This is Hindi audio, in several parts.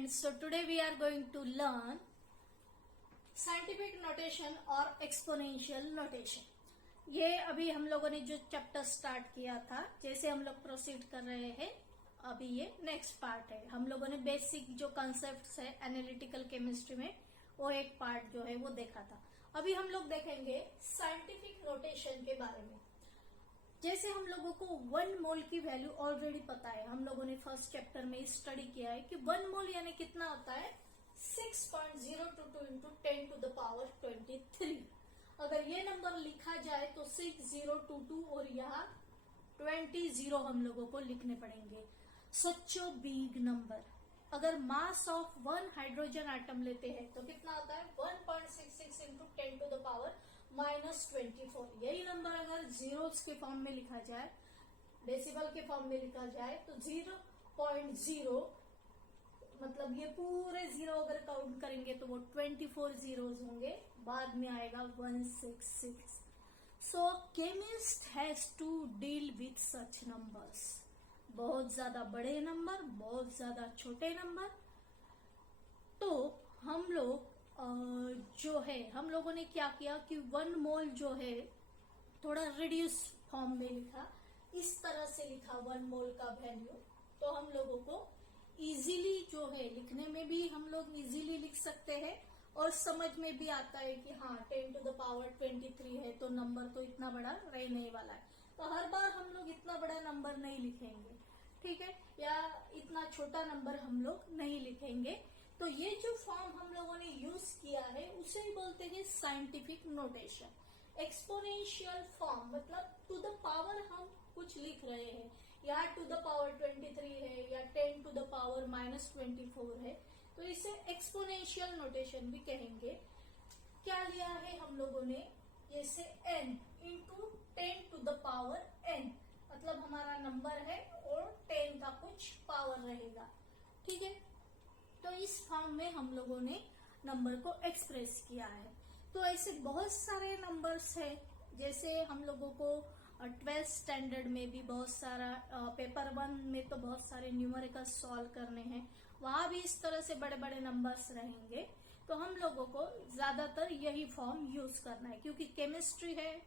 friends, so today we are going to learn scientific notation और exponential notation। ये अभी हम लोगों ने जो चैप्टर स्टार्ट किया था, जैसे हम लोग प्रोसीड कर रहे हैं, अभी ये नेक्स्ट पार्ट है। हम लोगों ने बेसिक जो कॉन्सेप्ट्स है एनालिटिकल केमिस्ट्री में, वो एक पार्ट जो है वो देखा था। अभी हम लोग देखेंगे साइंटिफिक नोटेशन के बारे में। जैसे हम लोगों को 1 मोल की वैल्यू ऑलरेडी पता है, हम लोगों ने फर्स्ट चैप्टर में स्टडी किया है कि 1 मोल यानी कितना होता है 6.022 इंटू 10 टू द पावर 23। अगर ये नंबर लिखा जाए तो 6022 और यहाँ 20 हम लोगों को लिखने पड़ेंगे। सच्चो बिग नंबर। अगर मास ऑफ 1 हाइड्रोजन आइटम लेते हैं तो कितना होता है 1.66 इंटू 10 टू द पावर -24। यही नंबर अगर जीरोस के फॉर्म में लिखा जाए, डेसिबल के फॉर्म में लिखा जाए तो 0.0, मतलब ये पूरे जीरो अगर काउंट करेंगे तो वो 24 जीरोस होंगे, बाद में आएगा 166। So chemist has to deal with such numbers. बहुत ज्यादा बड़े नंबर, बहुत ज्यादा छोटे नंबर। तो हम लोग जो है, हम लोगों ने क्या किया कि 1 मोल जो है थोड़ा रिड्यूस फॉर्म में लिखा, इस तरह से लिखा 1 मोल का वैल्यू। तो हम लोगों को इजीली जो है लिखने में भी हम लोग इजीली लिख सकते हैं और समझ में भी आता है कि हाँ 10 टू द पावर 23 है तो नंबर तो इतना बड़ा रहने वाला है। तो हर बार हम लोग इतना बड़ा नंबर नहीं लिखेंगे, ठीक है, या इतना छोटा नंबर हम लोग नहीं लिखेंगे। तो ये जो फॉर्म हम लोगों ने यूज किया है उसे ही बोलते हैं साइंटिफिक नोटेशन। एक्सपोनेंशियल फॉर्म मतलब टू द पावर हम कुछ लिख रहे हैं, या टू द पावर 23 है या 10 टू द पावर -24 है, तो इसे एक्सपोनेंशियल नोटेशन भी कहेंगे। क्या लिया है हम लोगों ने, जैसे n into 10 to the power n, मतलब हमारा नंबर है और 10 का कुछ पावर रहेगा, ठीक है। तो इस फॉर्म में हम लोगों ने नंबर को एक्सप्रेस किया है। तो ऐसे बहुत सारे नंबर्स है, जैसे हम लोगों को 12th स्टैंडर्ड में भी बहुत सारा, पेपर 1 में तो बहुत सारे न्यूमेरिकल सॉल्व करने हैं, वहां भी इस तरह से बड़े बड़े नंबर्स रहेंगे। तो हम लोगों को ज्यादातर यही फॉर्म यूज करना है, क्योंकि केमिस्ट्री है,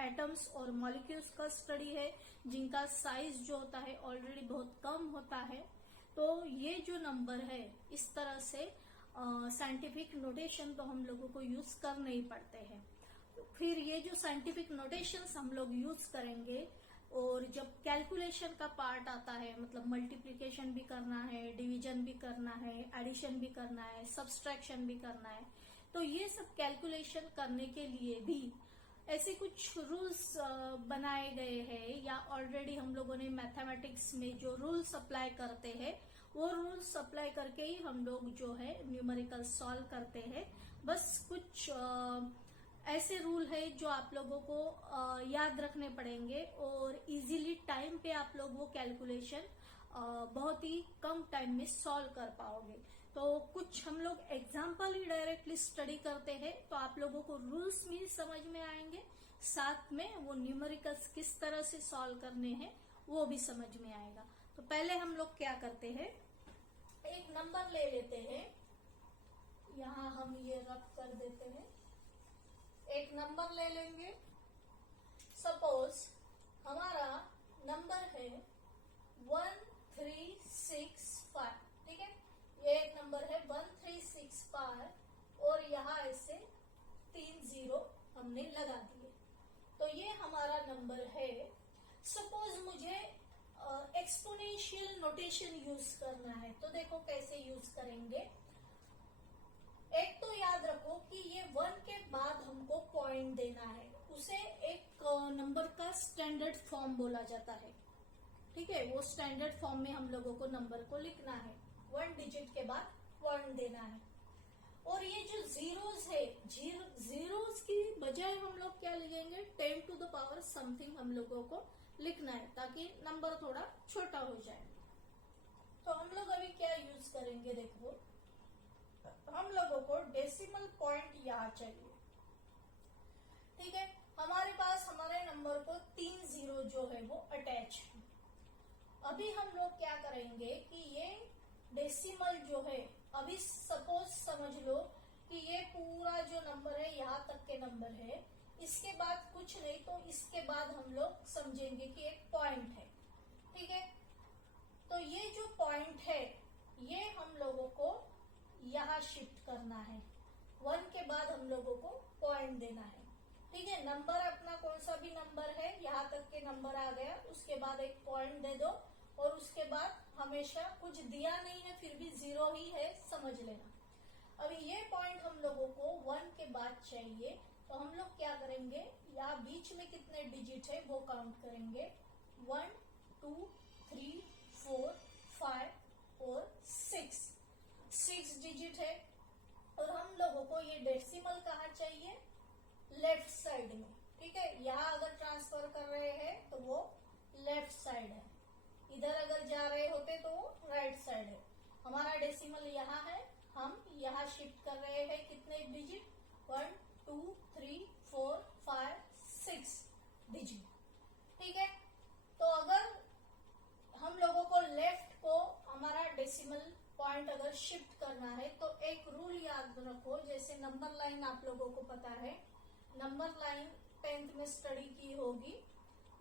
एटम्स और मॉलिक्यूल्स का स्टडी है, जिनका साइज जो होता है ऑलरेडी बहुत कम होता है। तो ये जो नंबर है इस तरह से साइंटिफिक नोटेशन तो हम लोगों को यूज करने ही पड़ते हैं। फिर ये जो साइंटिफिक नोटेशंस हम लोग यूज करेंगे, और जब कैलकुलेशन का पार्ट आता है, मतलब मल्टीप्लिकेशन भी करना है, डिवीजन भी करना है, एडिशन भी करना है, सब्सट्रैक्शन भी करना है, तो ये सब कैलकुलेशन करने के लिए भी ऐसे कुछ रूल्स बनाए गए हैं, या ऑलरेडी हम लोगों ने मैथमेटिक्स में जो रूल्स अप्लाई करते हैं वो रूल्स अप्लाई करके ही हम लोग जो है न्यूमेरिकल सॉल्व करते हैं। बस कुछ ऐसे रूल है जो आप लोगों को याद रखने पड़ेंगे और इजीली टाइम पे आप लोग वो कैलकुलेशन बहुत ही कम टाइम में सॉल्व कर पाओगे। तो कुछ हम लोग एग्जाम्पल ही डायरेक्टली स्टडी करते हैं, तो आप लोगों को रूल्स भी समझ में आएंगे, साथ में वो न्यूमेरिकल्स किस तरह से सॉल्व करने हैं वो भी समझ में आएगा। तो पहले हम लोग क्या करते हैं, एक नंबर ले लेते हैं, यहाँ हम ये रब कर देते हैं, एक नंबर ले लेंगे। सपोज हमारा नंबर है 1365, ठीक है, ये एक नंबर है 1365 और यहाँ ऐसे 3 जीरो हमने लगा दिए, तो ये हमारा नंबर है। सपोज मुझे एक्सपोनेंशियल नोटेशन यूज करना है, तो देखो कैसे यूज करेंगे। एक तो याद रखो कि ये 1 के बाद हमको पॉइंट देना है, उसे एक नंबर का स्टैंडर्ड फॉर्म बोला जाता है, ठीक है। वो स्टैंडर्ड फॉर्म में हम लोगों को नंबर को लिखना है, 1 डिजिट के बाद पॉइंट देना है। और ये जो जीरोस है, जीरोस की बजाय हम लोग क्या लिखेंगे 10 टू द पावर समथिंग हम लोगों को लिखना है, ताकि नंबर थोड़ा छोटा हो जाए। तो हम लोग अभी क्या यूज करेंगे, देखो हम लोगों को डेसिमल पॉइंट यहाँ चाहिए, ठीक है। हमारे पास हमारे नंबर को 3 जीरो जो है वो अटैच है। अभी हम लोग क्या करेंगे कि ये डेसिमल जो है अभी सपोज समझ लो कि ये पूरा जो नंबर है यहाँ तक के नंबर है, इसके बाद कुछ नहीं, तो इसके बाद हम लोग समझेंगे कि एक पॉइंट है, ठीक है। तो ये जो पॉइंट है ये हम लोगों को यहाँ शिफ्ट करना है, 1 के बाद हम लोगों को पॉइंट देना है, ठीक है। नंबर अपना कौन सा भी नंबर है, यहाँ तक के नंबर आ गया, उसके बाद एक पॉइंट दे दो, और उसके बाद हमेशा कुछ दिया नहीं है फिर भी 0 ही है, समझ लेना। अभी ये पॉइंट हम लोगों को 1 के बाद चाहिए, तो हम लोग क्या करेंगे, यहाँ बीच में कितने डिजिट है वो काउंट करेंगे, 1 2 3 4 5 और 6 डिजिट है। और हम लोगों को ये डेसिमल कहाँ चाहिए, लेफ्ट साइड में, ठीक है। यहाँ अगर ट्रांसफर कर रहे हैं तो वो लेफ्ट साइड है, इधर अगर जा रहे होते तो वो राइट साइड है। हमारा डेसिमल यहाँ है, हम यहाँ शिफ्ट कर रहे हैं कितने डिजिट, 1 2 3 4 5 6 डिजिट, ठीक है। तो अगर हम लोगों को लेफ्ट को हमारा डेसिमल पॉइंट अगर शिफ्ट करना है तो एक रूल याद रखो, जैसे नंबर लाइन आप लोगों को पता है, नंबर लाइन 10th में स्टडी की होगी,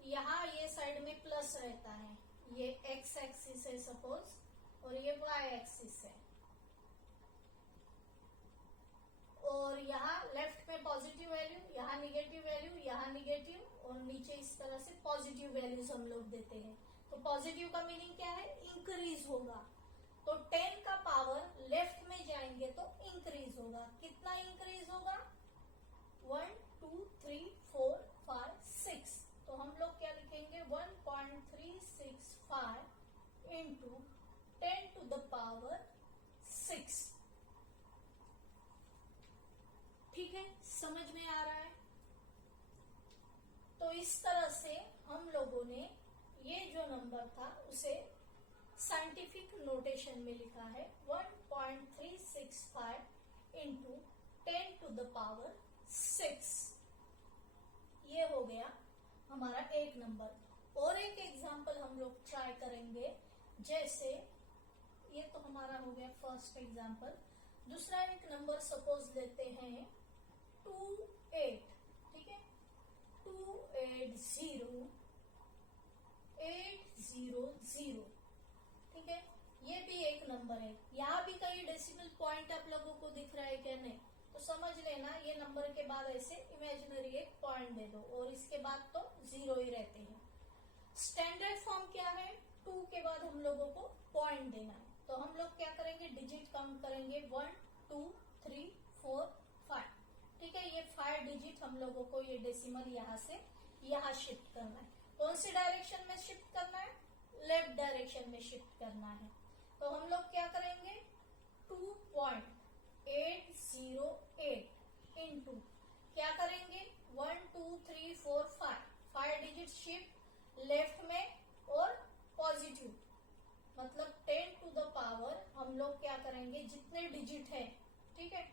यहाँ ये साइड में प्लस रहता है, ये एक्स एक्सिस है सपोज, और ये वाई एक्सिस है, और यहाँ लेफ्ट में पॉजिटिव वैल्यू, यहाँ निगेटिव वैल्यू, यहाँ निगेटिव, और नीचे इस तरह से पॉजिटिव वैल्यूज हम लोग देते हैं। तो पॉजिटिव का मीनिंग क्या है, इंक्रीज होगा, तो 10 का पावर लेफ्ट में जाएंगे तो इंक्रीज होगा, कितना इंक्रीज होगा, 1 2 3 4 5 6, तो हम लोग क्या लिखेंगे, 1.365 इंटू 10 to the power 6, ठीक है, समझ में आ रहा है। तो इस तरह से हम लोगों ने ये जो नंबर था उसे साइंटिफिक नोटेशन में लिखा है, 1.365 इंटू 10 to the power 6, ये हो गया हमारा एक नंबर। और एक एग्जांपल हम लोग ट्राई करेंगे, जैसे ये तो हमारा हो गया फर्स्ट एग्जांपल। दूसरा एक नंबर सपोज लेते हैं 28, ठीक है, 280800, ठीक है, ये भी एक नंबर है। यहाँ भी कहीं डेसिमल पॉइंट आप लोगों को दिख रहा है क्या, नहीं, तो समझ लेना ये नंबर के बाद ऐसे इमेजिनरी एक पॉइंट दे दो, और इसके बाद तो 0 ही रहते हैं। स्टैंडर्ड फॉर्म क्या है, 2 के बाद हम लोगों को पॉइंट देना है, तो हम लोग क्या करेंगे, डिजिट काउंट करेंगे, 1 2 3 4 5, ठीक है। ये 5 डिजिट हम लोगों को ये डेसिमल यहाँ से यहाँ शिफ्ट करना है। कौन सी डायरेक्शन में शिफ्ट करना है, लेफ्ट डायरेक्शन में शिफ्ट करना है। तो हम लोग क्या करेंगे, 2.808 इंटू क्या करेंगे, 1 2 3 4 5 डिजिट शिफ्ट लेफ्ट में और पॉजिटिव, मतलब 10 to the power हम लोग क्या करेंगे, जितने डिजिट है, ठीक है,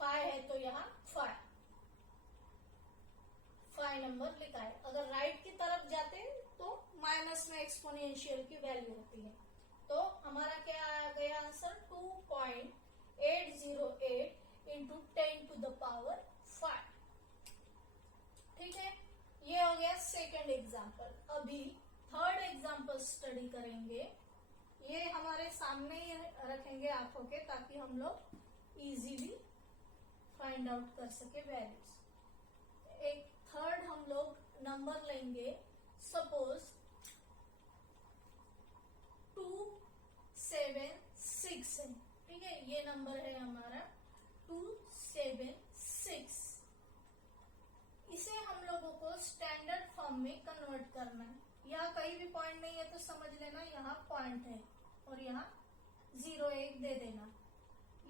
5 है तो यहाँ 5 नंबर लिखा है। अगर राइट की तरफ जाते हैं तो माइनस में एक्सपोनेंशियल की वैल्यू होती है, तो हमारा क्या आ गया answer, 2.808 into 10 to the power 5, ठीक है। ये हो गया सेकेंड एग्जाम्पल। अभी थर्ड एग्जाम्पल स्टडी करेंगे, ये हमारे सामने ही रखेंगे आंखों के, ताकि हम लोग इजीली फाइंड आउट कर सके वैल्यूज। एक थर्ड हम लोग नंबर लेंगे, सपोज 276 है, ठीक है, ये नंबर है हमारा 276। इसे हम लोगों को स्टैंडर्ड फॉर्म में कन्वर्ट करना है। यहाँ कहीं भी पॉइंट नहीं है तो समझ लेना यहाँ पॉइंट है, और यहाँ 0 1 दे देना।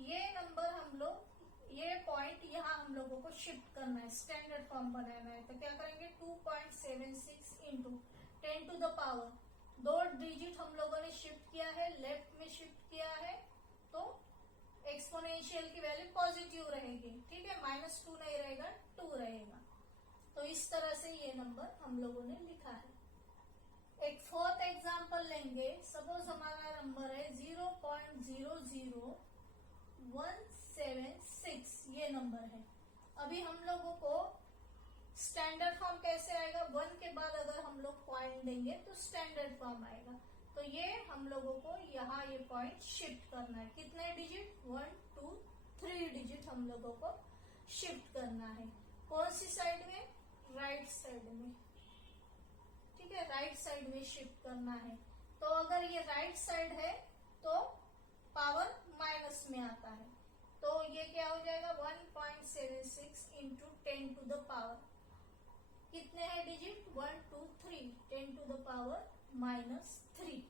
ये नंबर हम लोग, ये पॉइंट यहाँ हम लोगों को शिफ्ट करना है, स्टैंडर्ड फॉर्म बनाना है, तो क्या करेंगे, 2.76 into 10 to the power, 2 digit हम लोगों ने शिफ्ट किया है, लेफ्ट में शिफ्ट किया है, तो एक्सपोनेंशियल की वैल्यू पॉजिटिव रहेगी, ठीक है, -2 नहीं रहेगा, 2 रहेगा। तो इस तरह से ये नंबर हम लोगों ने लिखा है। एक फोर्थ एग्जांपल लेंगे, सपोज हमारा नंबर है 0.00 176 ये नंबर है। अभी हम लोगों को स्टैंडर्ड फॉर्म कैसे आएगा, 1 के बाद अगर हम लोग पॉइंट देंगे तो स्टैंडर्ड फॉर्म आएगा। तो ये हम लोगों को यहाँ ये पॉइंट शिफ्ट करना है। कितने डिजिट, 1 2 3 डिजिट हम लोगों को शिफ्ट करना है। कौन सी साइड में, राइट साइड में। ठीक है, राइट साइड में शिफ्ट करना है। तो अगर ये राइट साइड है तो पावर माइनस में आता है, तो ये क्या हो जाएगा 1.76 इंटू 10 टू द पावर, कितने हैं डिजिट, 1 2 3, 10 टू द पावर -3।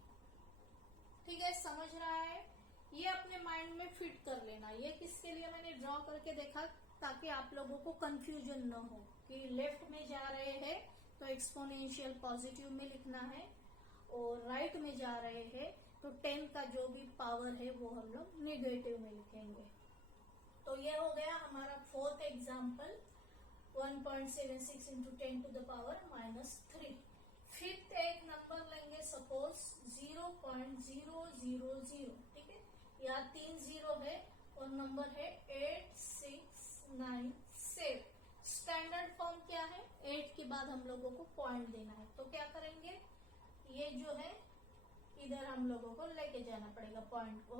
ठीक है, समझ रहा है। ये अपने माइंड में फिट कर लेना। ये किसके लिए मैंने ड्रॉ करके देखा, ताकि आप लोगों को कंफ्यूजन न हो कि लेफ्ट में जा रहे हैं तो एक्सपोनेंशियल पॉजिटिव में लिखना है, और राइट में जा रहे हैं तो 10 का जो भी पावर है वो हम लोग नेगेटिव में लिखेंगे। तो ये हो गया हमारा fourth example, 1.76 into 10 to the power -3। Fifth एक नंबर लेंगे, सपोज 0.000। ठीक है, यहाँ 3 जीरो है और नंबर है 8697। स्टैंडर्ड फॉर्म क्या है, 8 के बाद हम लोगों को पॉइंट देना है। तो क्या करेंगे, ये जो है इधर हम लोगों को लेके जाना पड़ेगा पॉइंट को।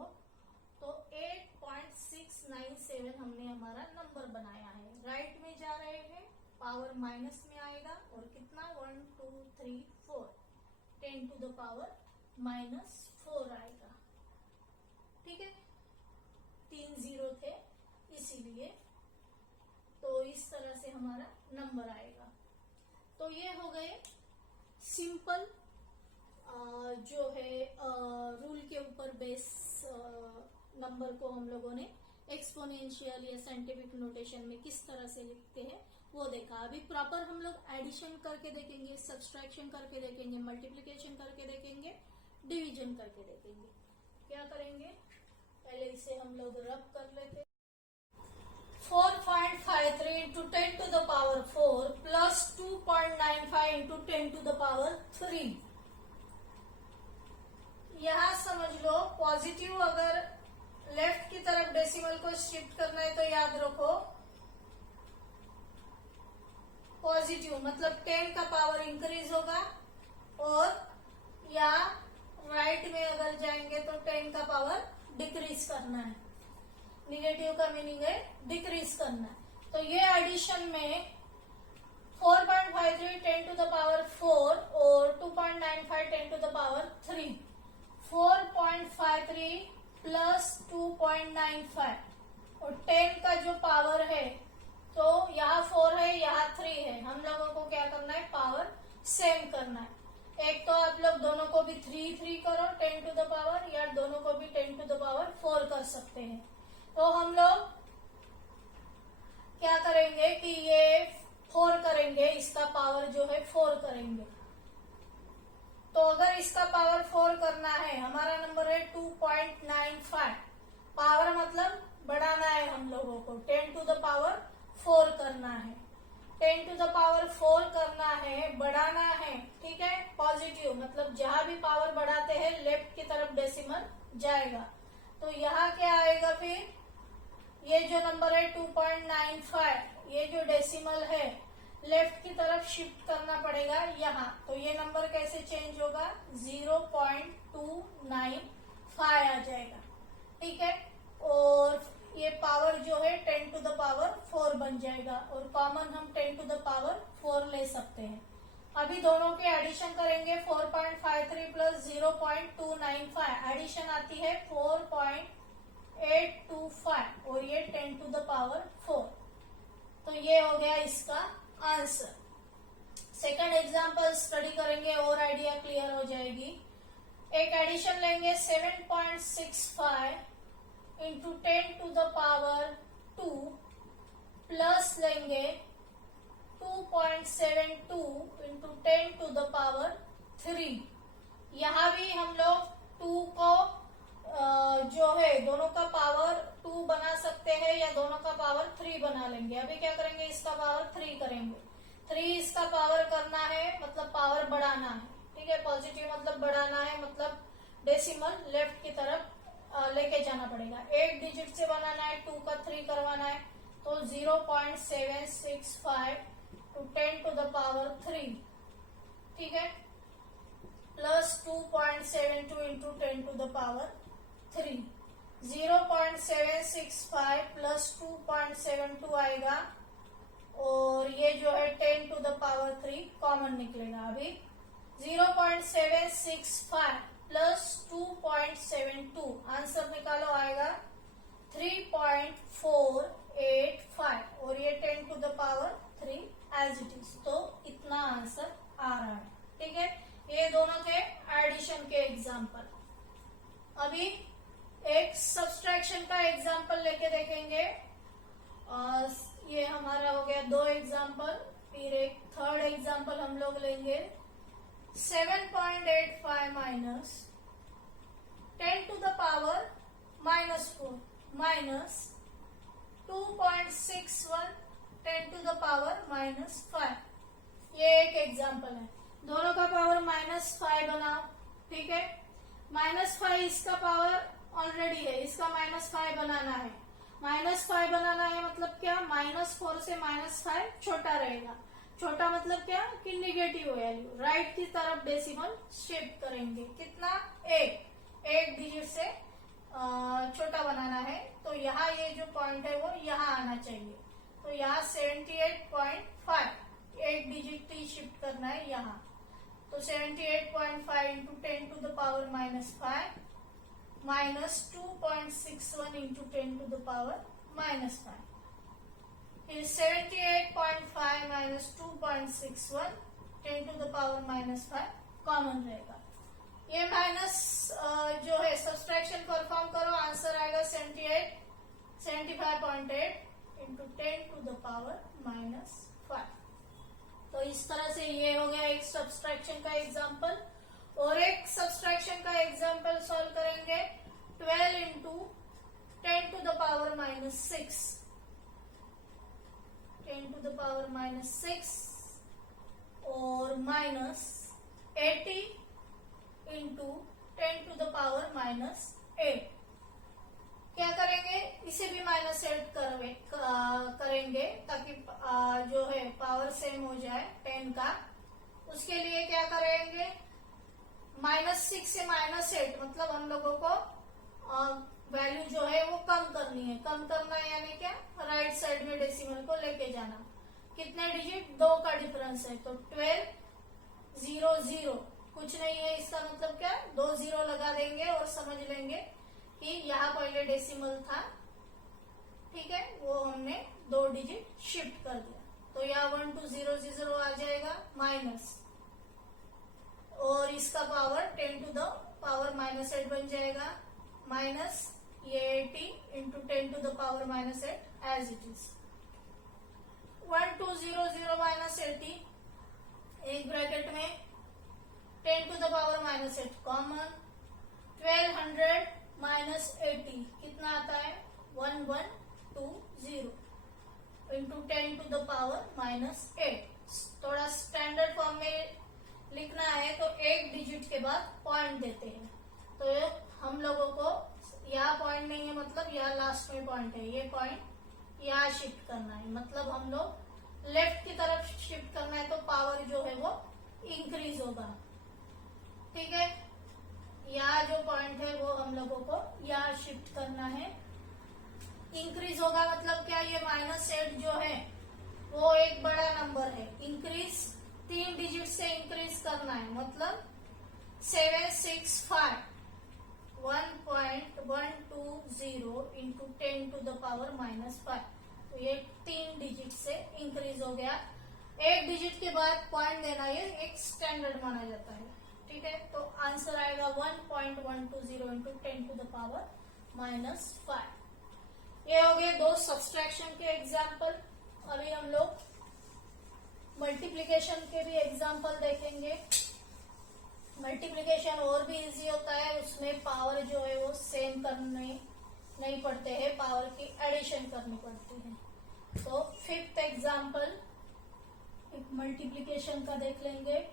तो 8.697 हमने हमारा नंबर बनाया है। राइट में जा रहे हैं, पावर माइनस में आएगा, और कितना 1 2 3 4, 10 टू द पावर -4 आएगा। ठीक है, 3 जीरो थे इसीलिए। तो इस तरह से हमारा नंबर आएगा। तो ये हो गए सिंपल जो है रूल के ऊपर बेस नंबर को हम लोगों ने एक्सपोनेंशियल या साइंटिफिक नोटेशन में किस तरह से लिखते हैं वो देखा। अभी प्रॉपर हम लोग एडिशन करके देखेंगे, सब्सट्रैक्शन करके देखेंगे, मल्टीप्लिकेशन करके देखेंगे, डिवीजन करके देखेंगे। क्या करेंगे, पहले इसे हम लोग रब कर लेते। 4.53 into 10 to the power 4 plus 2.95 into 10 to the power 3। यहां समझ लो पॉजिटिव अगर लेफ्ट की तरफ डेसिमल को शिफ्ट करना है तो याद रखो पॉजिटिव मतलब 10 का पावर इंक्रीज होगा, और या राइट में अगर जाएंगे तो 10 का पावर डिक्रीज करना है। निगेटिव का मीनिंग है डिक्रीज करना है। तो ये एडिशन में 4.53 10 टू द पावर 4 और 2.95 10 टू द पावर 3। 4.53 प्लस 2.95 और 10 का जो पावर है, तो यहाँ 4 है यहाँ 3 है, हम लोगों को क्या करना है, पावर सेम करना है। एक तो आप लोग दोनों को भी 3 करो 10 टू द पावर, या दोनों को भी 10 टू द पावर 4 कर सकते हैं। तो हम लोग क्या करेंगे कि ये 4 करेंगे, इसका पावर जो है 4 करेंगे। तो अगर इसका पावर 4 करना है, हमारा नंबर है 2.95, पावर मतलब बढ़ाना है हम लोगों को, 10 टू द पावर 4 करना है, 10 टू द पावर 4 करना है, बढ़ाना है। ठीक है, पॉजिटिव मतलब जहां भी पावर बढ़ाते हैं लेफ्ट की तरफ डेसिमल जाएगा। तो यहाँ क्या आएगा, फिर ये जो नंबर है 2.95, ये जो डेसिमल है लेफ्ट की तरफ शिफ्ट करना पड़ेगा यहाँ। तो ये नंबर कैसे चेंज होगा, 0.295 आ जाएगा। ठीक है, और ये पावर जो है 10 टू द पावर 4 बन जाएगा, और कॉमन हम 10 टू द पावर 4 ले सकते हैं। अभी दोनों के एडिशन करेंगे, 4.53 प्लस 0.295 एडिशन आती है 4.825, और ये 10 टू द पावर 4। तो ये हो गया इसका आंसर। सेकंड एग्जांपल स्टडी करेंगे और आइडिया क्लियर हो जाएगी। एक एडिशन लेंगे 7.65 into 10 to the power 2 plus लेंगे 2.72 इंटू 10 टू द पावर 3। यहाँ भी हम लोग 2 को जो है दोनों का पावर 2 बना सकते हैं, या दोनों का पावर 3 बना लेंगे। अभी क्या करेंगे, इसका पावर 3 करेंगे। 3 इसका पावर करना है मतलब पावर बढ़ाना है। ठीक है, पॉजिटिव मतलब बढ़ाना है, मतलब डेसिमल लेफ्ट की तरफ लेके जाना पड़ेगा। 8 डिजिट से बनाना है, 2 का 3 करवाना है, तो 0.765 टू 10 टू द पावर 3, ठीक है, plus 2.72 into 10 to the power 3, 0.765 plus 2.72 आएगा, और ये जो है 10 टू द पावर 3 कॉमन निकलेगा। अभी 0.765 प्लस 2.72 आंसर निकालो, आएगा 3.485, और ये 10 to the power 3 as it is. तो इतना आंसर आ रहा है, ठीक है। ये दोनों थे एडिशन के एग्जाम्पल। अभी एक सब्सट्रैक्शन का एग्जाम्पल लेके देखेंगे। ये हमारा हो गया 2 एग्जाम्पल, फिर एक थर्ड एग्जाम्पल हम लोग लेंगे। 7.85 minus 10 to the power -4 minus 2.61 10 to the power -5। ये एक एग्जाम्पल है। दोनों का पावर -5 बनाओ, ठीक है। -5 इसका पावर ऑलरेडी है, इसका -5 बनाना है। -5 बनाना है मतलब क्या, -4 से -5 छोटा रहेगा। छोटा मतलब क्या कि निगेटिव वैल्यू, राइट की तरफ डेसिमल शिफ्ट करेंगे। कितना, 1 डिजिट से छोटा बनाना है, तो यहाँ ये जो पॉइंट है वो यहाँ आना चाहिए। तो यहाँ 78.5 8 डिजिट ही शिफ्ट करना है यहाँ। तो 78.5 into 10 to the power -5 minus 2.61 into 10 to the power -5, फिर 78.5 minus 2.61 10 to the power -5 common रहेगा। ये माइनस जो है सब्सट्रैक्शन परफॉर्म करो, आंसर आएगा 75.8 इंटू 10 टू द पावर -5। तो इस तरह से ये हो गया एक सब्सट्रैक्शन का एग्जाम्पल। और एक सब्सट्रैक्शन का एग्जाम्पल सॉल्व करेंगे। 12 into 10 to the power -6, 10 to the power -6 और minus 80 into 10 to the power -8। क्या करेंगे, इसे भी -8 करेंगे ताकि जो है पावर सेम हो जाए 10 का। उसके लिए क्या करेंगे, -6 से -8 मतलब हम लोगों को वैल्यू जो है वो कम करनी है। कम करना है यानी क्या, राइट साइड में डेसिमल को लेके जाना। कितने डिजिट, 2 का डिफरेंस है, तो 12 0 0 कुछ नहीं है, इसका मतलब क्या, 2 0 लगा देंगे और समझ लेंगे कि यहाँ पहले डेसिमल था, ठीक है, वो हमने 2 डिजिट शिफ्ट कर दिया। तो यहाँ 1 2 0 0 आ जाएगा माइनस, और इसका पावर 10 टू द पावर -8 बन जाएगा, माइनस ये 80 into 10 to the power -8 as it is. 1 2 0 0 minus 80, एक ब्रैकेट में 10 to the power -8 common, 1200 minus 80 कितना आता है, 1120 इंटू 10 टू द पावर -8। थोड़ा स्टैंडर्ड फॉर्म में लिखना है तो 1 डिजिट के बाद पॉइंट देते हैं। तो हम लोगों को यहाँ पॉइंट नहीं है, मतलब यहाँ लास्ट में पॉइंट है, ये पॉइंट यहाँ शिफ्ट करना है, मतलब हम लोग लेफ्ट की तरफ शिफ्ट करना है, तो पावर जो है वो इंक्रीज होगा, ठीक है। यहाँ जो पॉइंट है वो हम लोगों को यहाँ शिफ्ट करना है। इंक्रीज होगा मतलब क्या, ये -8 जो है वो एक बड़ा नंबर है, इंक्रीज 3 डिजिट से इंक्रीज करना है, मतलब 765 1.120 इंटू 10 टू द पावर -5। तो ये 3 डिजिट से इंक्रीज हो गया। 1 डिजिट के बाद पॉइंट देना ये एक स्टैंडर्ड माना जाता है, ठीक है। तो आंसर आएगा 1.120 इंटू 10 टू द पावर -5। ये हो गए 2 सब्सट्रैक्शन के एग्जाम्पल। अभी हम लोग मल्टीप्लिकेशन के भी एग्जाम्पल देखेंगे। मल्टीप्लिकेशन और भी इजी होता है, उसमें पावर जो है वो सेम करने नहीं पड़ते हैं, पावर की एडिशन करनी पड़ती है। तो 5th एग्जाम्पल एक मल्टीप्लिकेशन का देख लेंगे।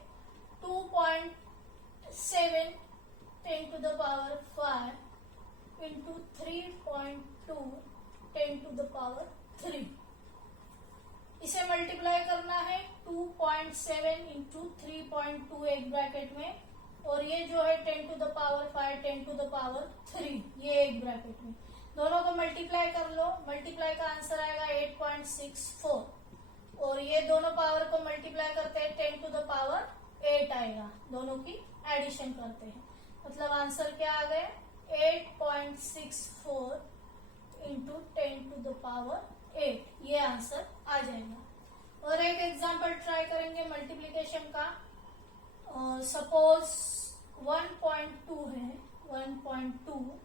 2.7 10 टू द पावर 5 इंटू 3.2 10⁻³ इसे मल्टीप्लाई करना है 2.7 इंटू 3.2 एक ब्रैकेट में, और ये जो है 10⁵ 10⁻³ ये एक ब्रैकेट में। दोनों को मल्टीप्लाई कर लो, मल्टीप्लाई का आंसर आएगा 8.64, और ये दोनों पावर को मल्टीप्लाई करते हैं 10⁸ आएगा। दोनों की एडिशन करते हैं, मतलब आंसर क्या आ गया 8.64 इंटू 10⁸, ये आंसर आ जाएगा। और एक एग्जांपल ट्राई करेंगे मल्टीप्लिकेशन का। सपोज 1.2 है, 1.2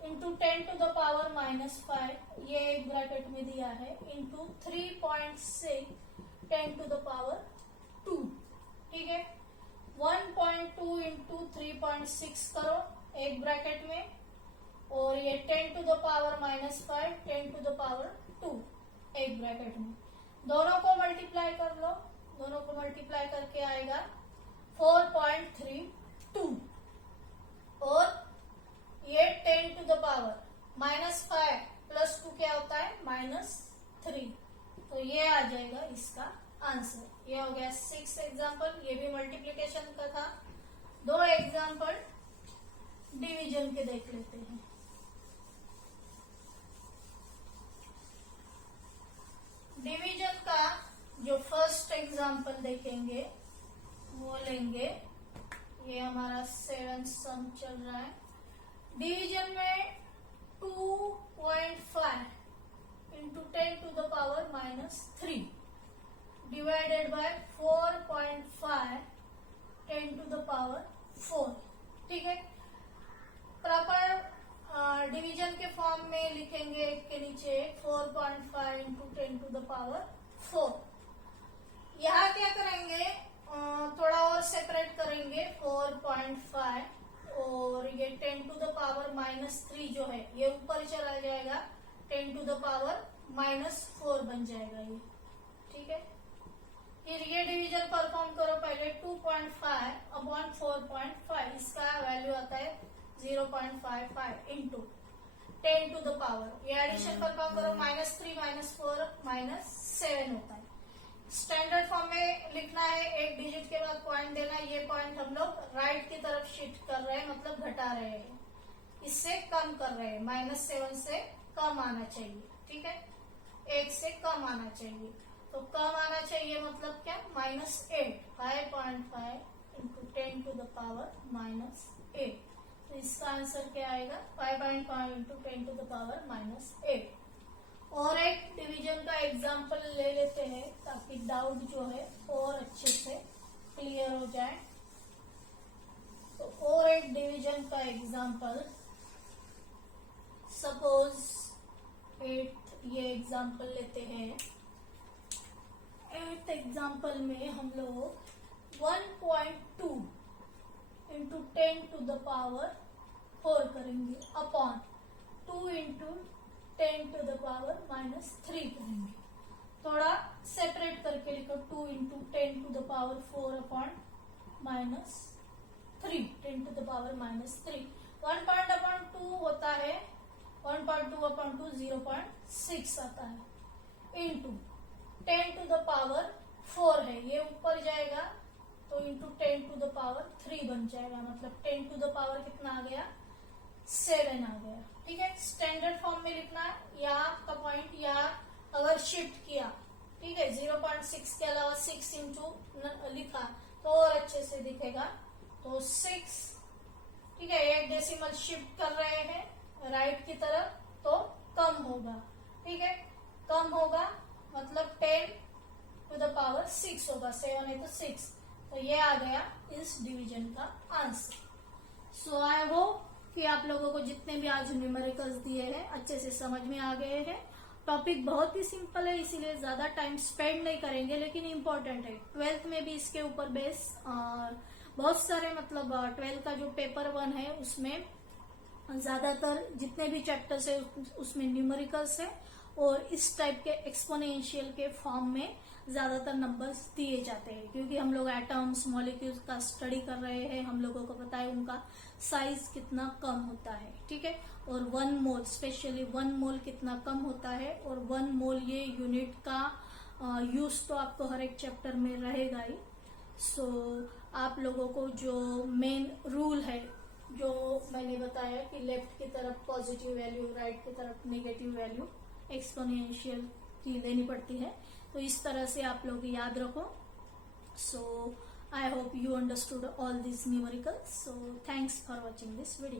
इंटू 10⁻⁻5 ये एक ब्रैकेट में दिया है, इंटू 3.6 10⁻², ठीक है। 1.2 इंटू 3.6 करो एक ब्रैकेट में, और ये 10⁻⁻5 10⁻² एक ब्रैकेट में। दोनों को मल्टीप्लाई कर लो, दोनों को मल्टीप्लाई करके आएगा 4.32, और ये 10⁻⁻5 प्लस 2 क्या होता है -3, तो ये आ जाएगा इसका आंसर। ये हो गया 6 एग्जाम्पल, ये भी मल्टीप्लिकेशन का था। 2 एग्जाम्पल डिवीजन के देख लेते हैं। डिवीजन का जो फर्स्ट एग्जाम्पल देखेंगे वो लेंगे, ये हमारा 7 सम चल रहा है। डिवीजन में 2.5 इंटू 10⁻³ डिवाइडेड बाय 4.5 10⁻⁴, ठीक है। प्रॉपर डिवीजन के फॉर्म में लिखेंगे एक के नीचे 4.5 इंटू 10⁻⁴। यहाँ क्या करेंगे, थोड़ा और सेपरेट करेंगे 4.5, और ये 10⁻⁻³ जो है ये ऊपर चला जाएगा 10⁻⁻⁴ बन जाएगा ये, ठीक है। फिर ये डिवीजन परफॉर्म करो, पहले 2.5 अपॉन 4.5, इसका वैल्यू आता है 0.55 इंटू 10⁻, ये एडिशन परफॉर्म करो -3 -4 -7 होता है। स्टैंडर्ड फॉर्म में लिखना है, एक डिजिट के बाद पॉइंट देना है। ये पॉइंट हम लोग राइट की तरफ शिफ्ट कर रहे हैं, मतलब घटा रहे हैं, इससे कम कर रहे हैं, -7 से कम आना चाहिए, ठीक है, 1 से कम आना चाहिए। तो कम आना चाहिए मतलब क्या, -8, 5.5 इंटू 10⁻⁻8, तो इसका आंसर क्या आएगा 5.5 इंटू 10⁻⁻8। और एक डिवीजन का एग्जाम्पल ले लेते हैं ताकि डाउट जो है और अच्छे से क्लियर हो जाए। तो और एक डिवीजन का एग्जाम्पल, सपोज 8 ये एग्जाम्पल लेते हैं। 8th एग्जाम्पल में हम लोग 1.2 इंटू 10⁻⁴ करेंगे अपॉन 2 इंटू 10⁻⁻³ करेंगे। थोड़ा सेपरेट करके लिखो, 2 इंटू 10⁻⁴ अपॉन -3 10⁻⁻3। 1.2 होता है, 1.2/2 0.6 आता है, इंटू 10⁻⁴ है, ये ऊपर जाएगा तो इंटू 10⁻³ बन जाएगा, मतलब 10⁻ कितना आ गया 7 आ गया, ठीक है। स्टैंडर्ड फॉर्म में लिखना है, यहाँ का पॉइंट यहाँ अगर शिफ्ट किया, ठीक है, 0.6 के अलावा 6 इंटू लिखा तो और अच्छे से दिखेगा। तो 6, ठीक है, एक डेसिमल शिफ्ट कर रहे हैं राइट की तरफ तो कम होगा, ठीक है, कम होगा मतलब 10⁻⁶ होगा, 7 है तो 6, तो ये आ गया इस डिवीजन का आंसर। सो आई होप कि आप लोगों को जितने भी आज न्यूमेरिकल्स दिए हैं अच्छे से समझ में आ गए हैं। टॉपिक बहुत ही सिंपल है, इसीलिए ज्यादा टाइम स्पेंड नहीं करेंगे, लेकिन इम्पोर्टेंट है। 12th में भी इसके ऊपर बेस बहुत सारे, मतलब 12th का जो पेपर 1 है उसमें ज्यादातर जितने भी चैप्टर्स है उसमें न्यूमेरिकल्स है, और इस टाइप के एक्सपोनेंशियल के फॉर्म में ज्यादातर नंबर्स दिए जाते हैं, क्योंकि हम लोग एटम्स मॉलिक्यूल्स का स्टडी कर रहे हैं, हम लोगों को पता है उनका साइज कितना कम होता है, ठीक है। और 1 मोल, स्पेशली 1 मोल कितना कम होता है, और 1 मोल ये यूनिट का यूज तो आपको हर एक चैप्टर में रहेगा ही। सो आप लोगों को जो मेन रूल है, जो मैंने बताया कि लेफ्ट की तरफ पॉजिटिव वैल्यू, राइट की तरफ नेगेटिव वैल्यू एक्सपोनेंशियल की लेनी पड़ती है, तो इस तरह से आप लोग याद रखो। So I hope you understood all these numericals. So thanks for watching this video.